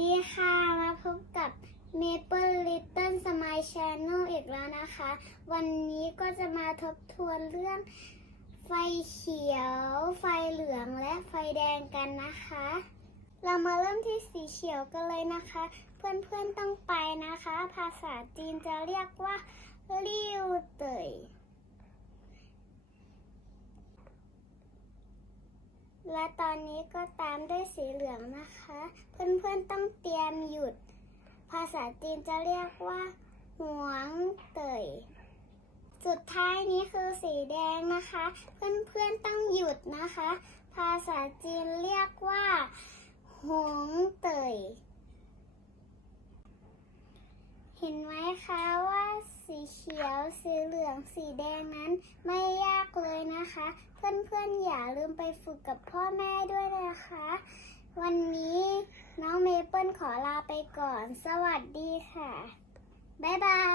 ดีค่ะ มาพบกับ Maple Little Smile Channel อีกแล้วนะคะ วันนี้ก็จะมาทบทวนเรื่องไฟเขียว ไฟเหลืองและไฟแดงกันนะคะ เรามาเริ่มที่สีเขียวกันเลยนะคะ เพื่อนๆต้องไปนะคะ ภาษาจีนจะเรียกว่า ลิ่วเตย และตอนนี้ก็ตามด้วยสีเหลืองนะคะ เพื่อนๆต้องเตรียมหยุด ภาษาจีนจะเรียกว่าหวงเตย สุดท้ายนี้คือสีแดงนะคะ เพื่อนๆต้องหยุดนะคะ ภาษาจีนเรียกว่าหงเตย เห็นไหมคะว่าสีเขียวสี องสีแดงนั้น ไม่ยากเลยนะคะ เพื่อนๆอย่าลืมไปฝึกกับพ่อแม่ด้วยนะคะ วันนี้น้องเมเปิลขอลาไปก่อน สวัสดีค่ะ บ๊ายบาย